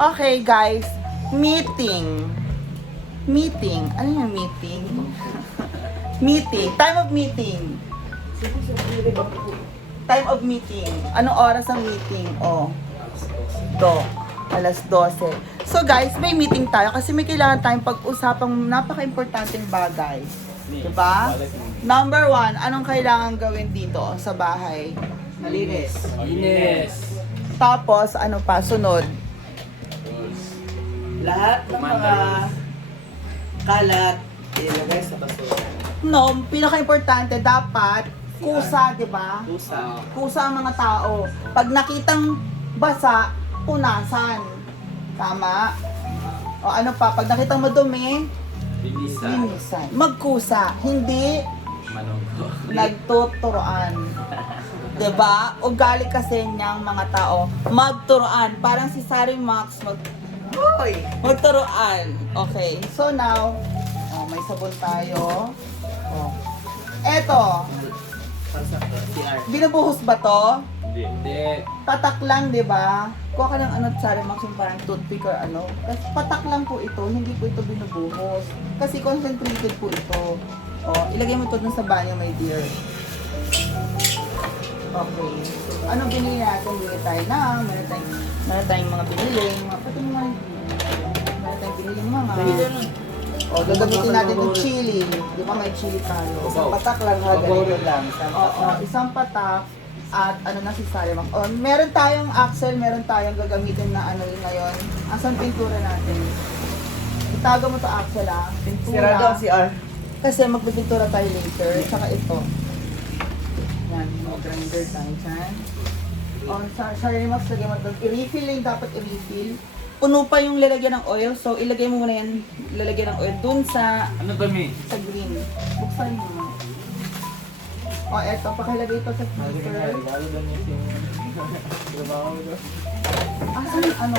Okay, guys. Meeting. Meeting. Ano yung meeting? Meeting. Time of meeting. Time of meeting. Anong oras ang meeting? Oh. Alas 12. So guys, may meeting tayo kasi may kailangan tayong pag-usapang napaka-importanteng bagay. Diba? Number 1, anong kailangan gawin dito sa bahay? Malinis. Tapos, ano pa? Sunod. Lahat ng mga kalat ilagay sa basura. No, pinaka-importante dapat kusa, di ba? Pusa. Kusa ang mga tao. Pag nakitang basa, punasan. Tama? O ano pa? Pag nakitang madumi, linisan. Magkusa. Hindi nagtuturoan. Diba? Ugali kasi niyang mga tao. Magturoan. Parang si Sari Max magturoan. Okay. So now, may sabon tayo. Eto. Binubuhos ba to? Hindi. Patak lang, di ba? Kuha ka ng Sari Max yung parang toothpick or ano. Kasi patak lang po ito, hindi po ito binubuhos. Kasi concentrated po ito. Ilagay mo ito dun sa banyo, my dear. Okay. Anong binili natin? Bili tayo na. Meron tayong mga binili. Meron tayong binili mga. Gagamitin natin yung chili. Di ba may chili tayo? Isang patak lang ha, ganito lang. Isang patak. At ano na si Salimang. Meron tayong axle, meron tayong gagamitin na ano yun ngayon. Asan pintura natin? Itago mo to axle pintura. Sirado ang CR. Kasi magpipintura tayo later. Saka ito. Yan, grinder tayo dyan. Sorry Max, lagay mo doon. I-refill yung dapat i-refill. Puno pa yung lalagyan ng oil. So, ilagay mo muna yan, lalagyan ng oil dun sa Ano to, Mi? sa green. Buksan mo. Eto, pakilagay ito sa filter. Asan yung ano,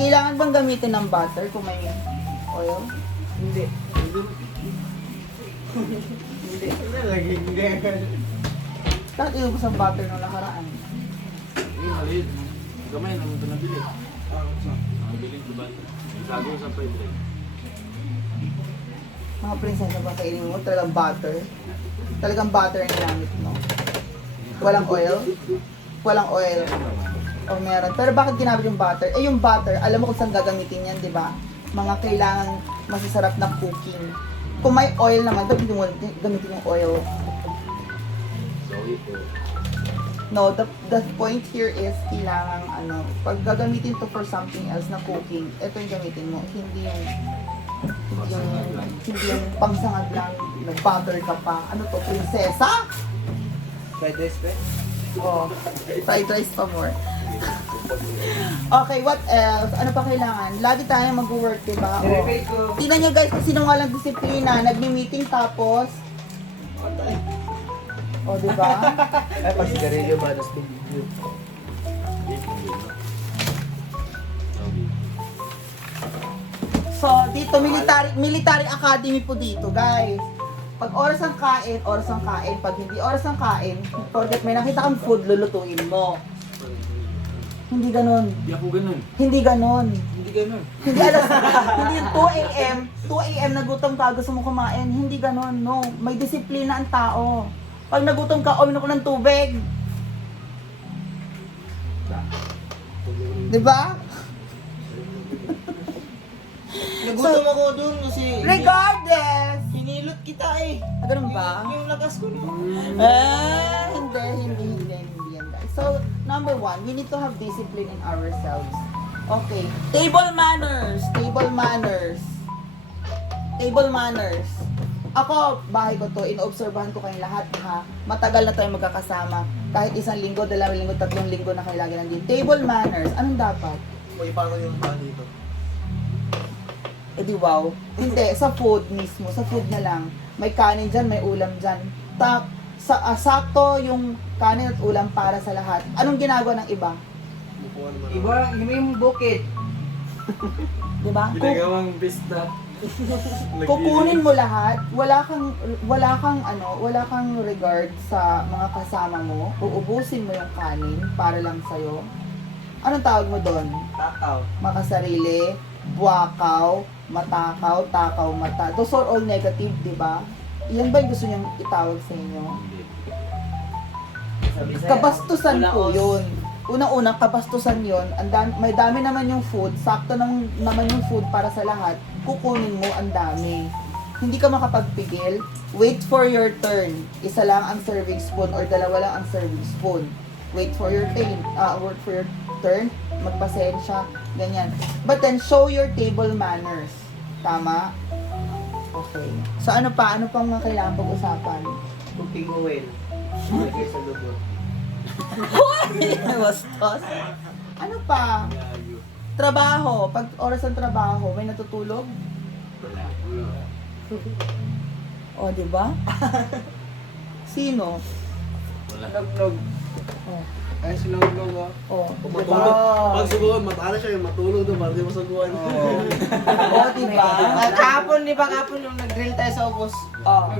kailangan bang gamitin ng butter kung may oil? Hindi. Bakit inubos ang butter nung nakaraan? Hindi, maliit. Gamay naman ito nabili. Nabili ko ba? Sago sa pwede. Mga prinsesa ba kainin mo? Talagang butter. Talagang butter ang ginamit mo. Walang oil? Walang oil. Meron. Pero bakit ginamit yung butter? Yung butter, alam mo kung saan gagamitin yan, di ba? Mga kailangan masasarap na cooking. Kung may oil naman, gamitin yung oil. Sorry po. No, the point here is kailangan pag gagamitin to for something else na cooking, ito yung gamitin mo, hindi yung pangsangag lang, nag-butter ka pa. Ano to, prinsesa? Fried rice ba? Fried rice pa more. Okay, what else? Ano pa kailangan? Lagi tayo mag-work, diba? I-refill ko. Tingnan nyo guys, kung sino walang disiplina, nagmi-meeting tapos, diba? Ay, pag sigarilyo ba? Tapos big. So, dito, military academy po dito, guys. Pag oras ang kain, oras ang kain. Pag hindi oras ang kain, forget, may nakita kang food, lulutuin mo. Hindi ganun. Hindi ako ganun. Hindi ganun. Hindi ganun. Hindi alas, hindi 2 a.m. nagutom ka, gusto mo kumain. Hindi ganun, no. May disiplina ang tao. Pag nagutom ka, uminom ko ng tubig. Diba? Nagutom ako dun kasi Regardless! hinilot kita eh. Ganun ba? Yung lakas ko no. Hindi yan guys. So, number 1, we need to have discipline in ourselves. Okay. Table manners. Ako, bahay ko to, inoobserbahan ko kayong lahat ha. Matagal na tayong magkakasama. Kahit 1 linggo, 2 linggo, 3 linggo na kayo lagi nandito. Table manners. Anong dapat? May paano yung mga dito? Di wow. Hindi, sa food mismo. Sa food na lang. May kanin dyan, may ulam dyan. Sakto yung kanin at ulam para sa lahat. Anong ginagawa ng iba? Iba, yung bukit. Diba? Ginagawang bista. Kukunin mo lahat, wala kang regard sa mga kasama mo, uubusin mo yung kanin para lang sa'yo. Anong tawag mo doon? Takaw. Makasarili, buwakaw, matakaw, takaw, mata. Those are all negative, di ba? Yan ba yung gusto niyong itawag sa inyo? Kabastusan po yun. Unang-unang kabastusan yun. May dami naman yung food. Sakto naman yung food para sa lahat. Kukunin mo ang dami. Hindi ka makapagpigil. Wait for your turn. Isa lang ang serving spoon or dalawa lang ang serving spoon. Wait for your turn. Magpasensya. Ganyan. But then, show your table manners. Tama? Okay. So, ano pa? Ano pang mga kailangan pag-usapan? Cooking oil. Lagay sa lubot. Bastos. Ano pa? Trabaho. Pag oras ng trabaho, may natutulog? O, di ba? Sino? Wala. Nagnog. Oh. Ay, sinulog ako. Oh, di ba? Matulog. Pag suguan, mataas siya yung matulog doon para di masaguan. Oh, di ba? Kahapon, di ba kahapon yung nag-drill tayo sa ubos? Oh.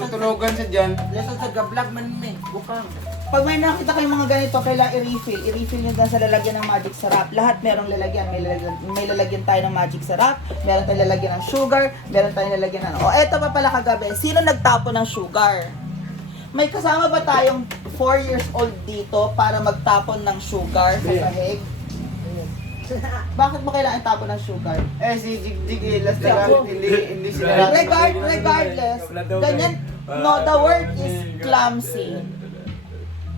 Tutulogan siya dyan. Lesson sa gablab man may. Bukang. Pag may nakita kayong mga ganito, kailangan i-refill. I-refill nyo dyan sa lalagyan ng magic syrup. Lahat merong lalagyan. May lalagyan tayo ng magic syrup, meron tayong lalagyan ng sugar, meron tayong lalagyan ng... eto pa pala kagabi. Sino nagtapo ng sugar? May kasama ba tayong 4 years old dito para magtapon ng sugar sa sahig? Bakit mo kailangan tapon ng sugar? Si Jigjig last time hindi sila. Regardless, ganyan, no, the word is clumsy.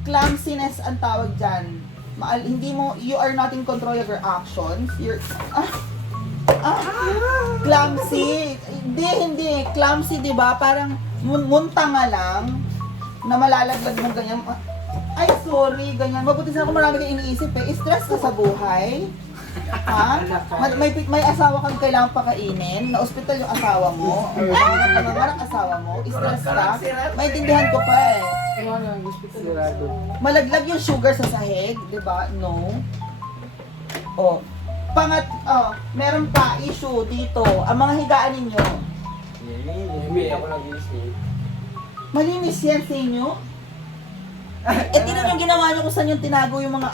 Clumsiness ang tawag dyan. Hindi mo, you are not in control of your actions. You're, clumsy. Hindi. Clumsy, di ba? Parang munta nga lang na malalaglag mo ganyan. Ay, sorry, ganyan. Mabuti sana kung marami kang iniisip eh. Stress ka sa buhay. Ha? May asawa kang kailangang pakainin, na ospital yung asawa mo, or nanganganak asawa mo, stress ka, maintindihan ko pa eh. Malaglag yung sugar sa sahig, di ba? No. Oh. Meron pa issue dito. Ang mga higaan ninyo. Malinis yan sa inyo? Tingnan yung ginawa nyo kung saan yung tinago yung mga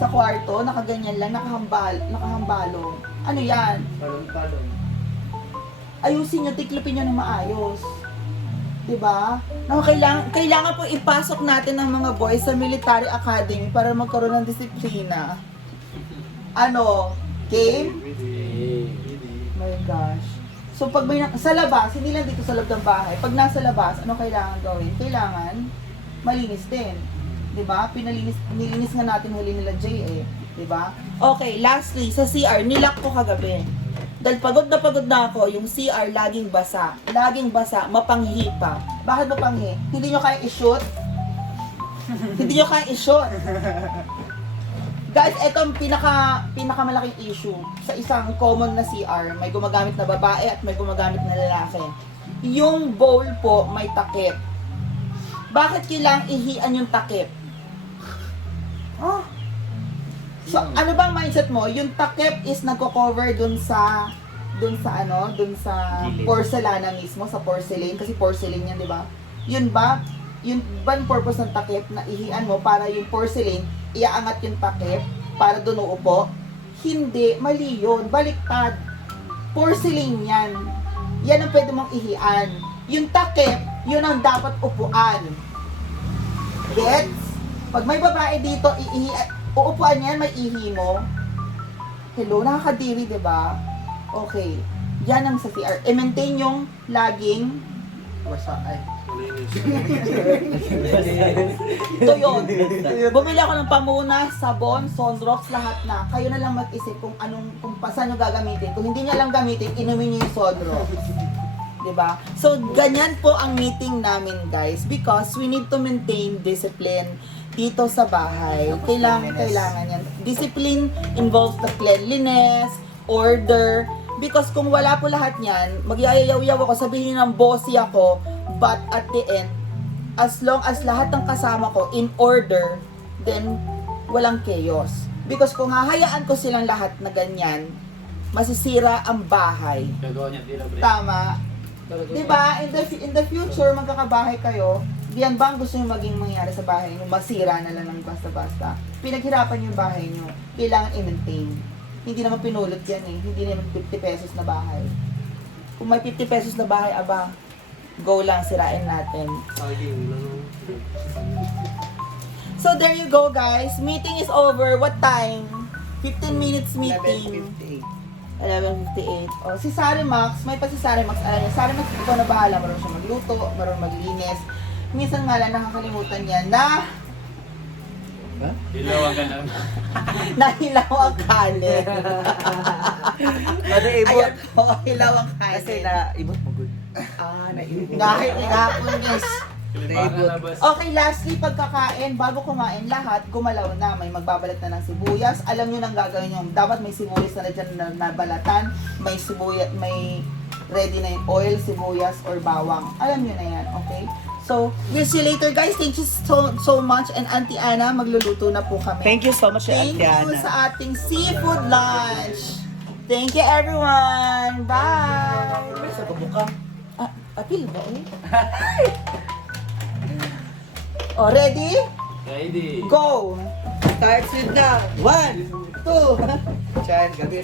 sa kwarto, nakaganyan lang, nakahambalo. Ano yan? Palon-palon. Ayusin nyo, tiklopin nyo ng maayos. Diba? Kailangan po ipasok natin ng mga boys sa military academy para magkaroon ng disiplina. Game? My gosh. So pag sa labas, hindi lang dito sa loob ng bahay, pag nasa labas, ano kailangan gawin? Kailangan malinis din. 'Di ba? Nilinis nga natin huli nila Jay eh, 'di ba? Okay, lastly, sa CR nilak ko kagabi. Dahil pagod na ako, yung CR laging basa, mapanghi pa. Bakit mapanghi? Hindi nyo kaya i-shoot? Hindi nyo kaya i-shoot. Guys, ito ang pinakamalaking issue sa isang common na CR. May gumagamit na babae at may gumagamit na lalaki. Yung bowl po may takip. Bakit kailangang ihian yung takip? So, ano bang mindset mo? Yung takip is nagko-cover dun sa porcelana mismo, sa porcelain, kasi porcelain yan, di ba? Yun ba ang purpose ng takip na ihian mo para yung porcelain, iaangat yung takip para dun uupo? Hindi, mali yun. Baliktad. Porcelain yan. Yan ang pwede mong ihian. Yung takip, yun ang dapat upuan. Gets? Pag may babae dito, uupuan yan, may ihi mo. Hello, nakakadiri, diba? Okay. Yan ang sa CR. I-maintain yung laging Basta ay. ito yun. Bumili ako ng pamunas, sabon, Sunrox, lahat na. Kayo na lang mag-isip kung saan nyo gagamitin. Kung hindi nyo lang gamitin, inumin nyo yung Sunrox. Diba? So, ganyan po ang meeting namin, guys, because we need to maintain discipline dito sa bahay. Kailangan yan. Discipline involves the cleanliness, order, because kung wala po lahat yan, magyayayaw-yaw ako, sabihin ng bossy ako, but at the end, as long as lahat ng kasama ko in order, then walang chaos. Because kung hahayaan ko silang lahat na ganyan, masisira ang bahay. Gagawa niya tira, bre. Tama. Diba? In the future, magkakabahay kayo, Diyan ba ang gusto nyo maging mangyari sa bahay nyo? Masira na lang ng basta-basta. Pinaghirapan yung bahay nyo. Kailangan i-maintain. Hindi naman pinulot yan eh. Hindi naman 50 pesos na bahay. Kung may 50 pesos na bahay, aba, go lang, sirain natin. Saging lang. So there you go guys. Meeting is over. What time? 15 minutes meeting. 11:58. Oh, si Sari Max, may pa si Sari Max. Alam niya, Sari Max, ikaw na bahala. Marunong siya magluto, marunong maglinis. Minsan nga lang nakakalimutan niya na Hilawan ka lang. nahilaw ang kanin. Ano ibot? Ayan po, hilaw ang kanin. Kasi na ibot mo good. Dahil kahapon guys. Kalipa ka labas. Okay, lastly, pagkakain, bago kumain lahat, gumalaw na. May magbabalat na ng sibuyas. Alam nyo nang gagawin nyo. Dapat may sibuyas na dyan na nabalatan. May sibuyas, may ready na yung oil, sibuyas, or bawang. Alam nyo na yan, okay? So, we'll see you later guys. Thank you so much. And Auntie Ana, magluluto na po kami. Thank you so much, Thank Auntie you Ana. sa ating seafood lunch. Thank you everyone. Bye. May sa buka. Apil ba eh? Oh, ready? Ready. Go! Starts with the 1, 2. Chan, gabi.